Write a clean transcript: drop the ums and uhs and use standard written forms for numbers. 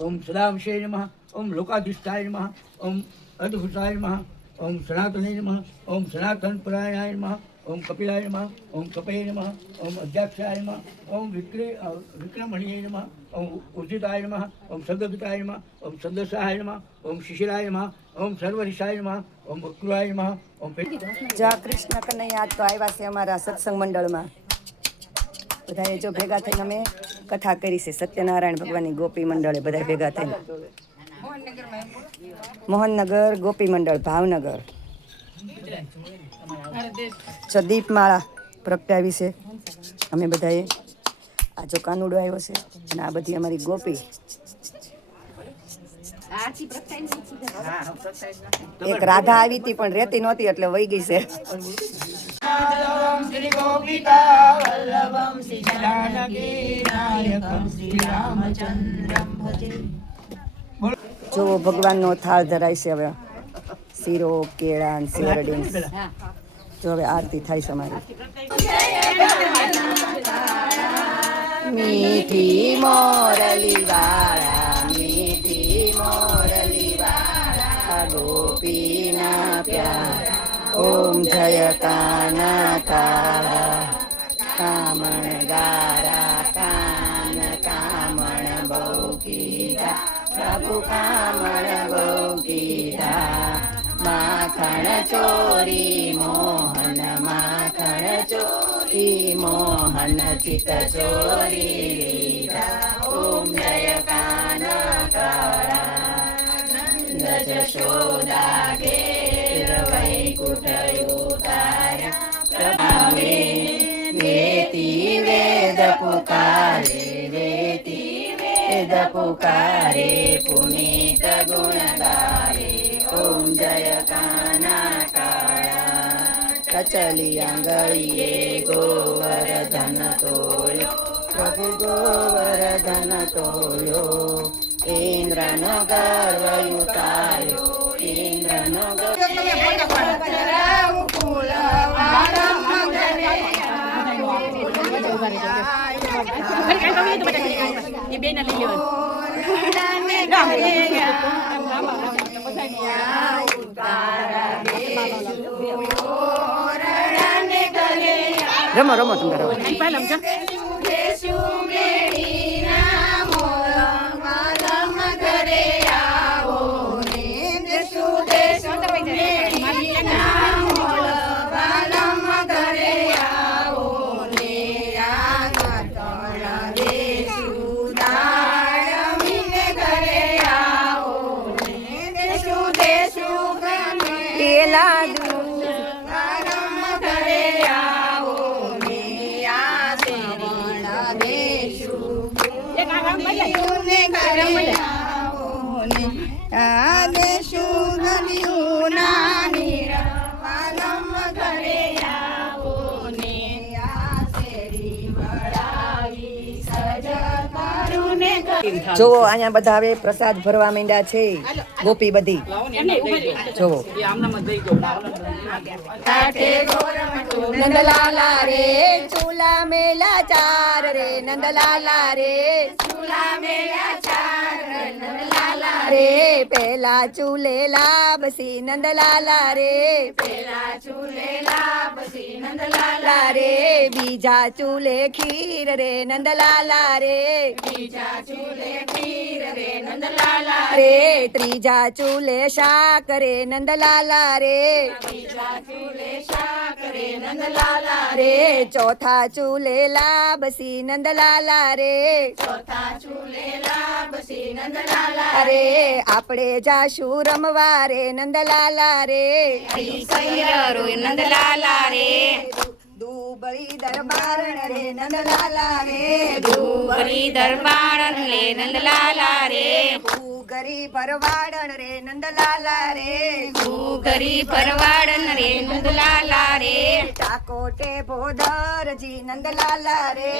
ओम सदांशे नमः, ओम लोकाधिष्ठाय नमः, ओम अद्भुताय नमः, ओम सनातने नमः, ओम सनातन पुराणाय नमः, ओम कपिलाय नमः, ओम कपये नमः, ओम अध्याक्षाय नमः, ओम विक्रमणीय नमः, ओम उर्जिताय नमः, ओम सद्गताय नमः, ओम सदस्याय नमः, ओम शिशिराय नमः, ओम सर्वऋषाय नमः, ओम वक्रुराय नमः, ओम जय कृष्ण कन्हैया। तो आव्या छे अमारा सत्संग मंडळमां बधाए जो भेगा थईने अमे कथा करी छे। सत्यनारायण भगवाननी गोपी मंडळे बधाए भेगा थईने मोहननगर गोपी मंडळ भावनगर जो दीपमाळा प्रगटावी छे। अमे बधाए आ जो कानुडो आव्यो छे અને આ બધી અમારી गोपी एक राधा આવી હતી પણ રહેતી નહોતી એટલે વહી ગઈ છે। श्री गोपिका वल्लभम श्री जानकी नायकम श्री रामचंद्रम भजे। जो भगवाननो थाळ ધરાય છે હવે શીરો કેળા અને શેરડી। જો હવે આરતી થાય છે અમારી। मीठी मोरली वाला मीठी मोरली वाला गोपीना प्यारा ओम जय काना काला कामण गारा कान कामण बौकीरा प्रभु कामण बौकीरा माखण चोरी मोहन माखण चोरी मोहन चित चोरी लीला ओम जय काना काला नंद जशोदा घेर वैकुंठ उतार प्रभावे वेती वेद पुकारे वेती वेद पुकारे पुनीत गुण गारे ओम जय काना काला कचली आंगळीए गोवर्धन तोळ्यो प्रभु गोवर्धन तोळ्यो इंद्रनो गर्व उतार्यो इंद्रनो रमो रमो तुम रमो જો અહીંયા બધા હવે પ્રસાદ ભરવા માંડ્યા છે ગોપી બધી જો નંદલાલા રે ચૂલા મેલા ચાર રે નંદલાલા રે ચૂલા મેલા ચાર નંદલાલા રે પેલા ચૂલે લાબસી નંદલાલા રે પેલા ચૂલે લાબસી નંદલાલા રે બીજા ચૂલે ખીર રે નંદલાલા રે બીજા ચૂલે ખીર રે નંદલાલા રે ત્રીજા ચૂલે શાક રે નંદલાલા રે ત્રીજા ચૂલે શાક રે નંદલાલા રે ચોથા ચૂલે લાબસી નંદલાલા રે ચોથા ચૂલે લાબસી નંદલાલા રે આપણે જાશું રમવા રે નંદલાલા રે નંદલાલા રે દુબળી દરબારણ રે નંદલાલા રે દુબળી દરબારણ રે નંદલાલા રે ઘૂઘરી ભરવાડણ રે નંદલાલા રે ઘૂઘરી ભરવાડણ રે નંદલાલા રે ચાકોટે ભોદરજી નંદલાલા રે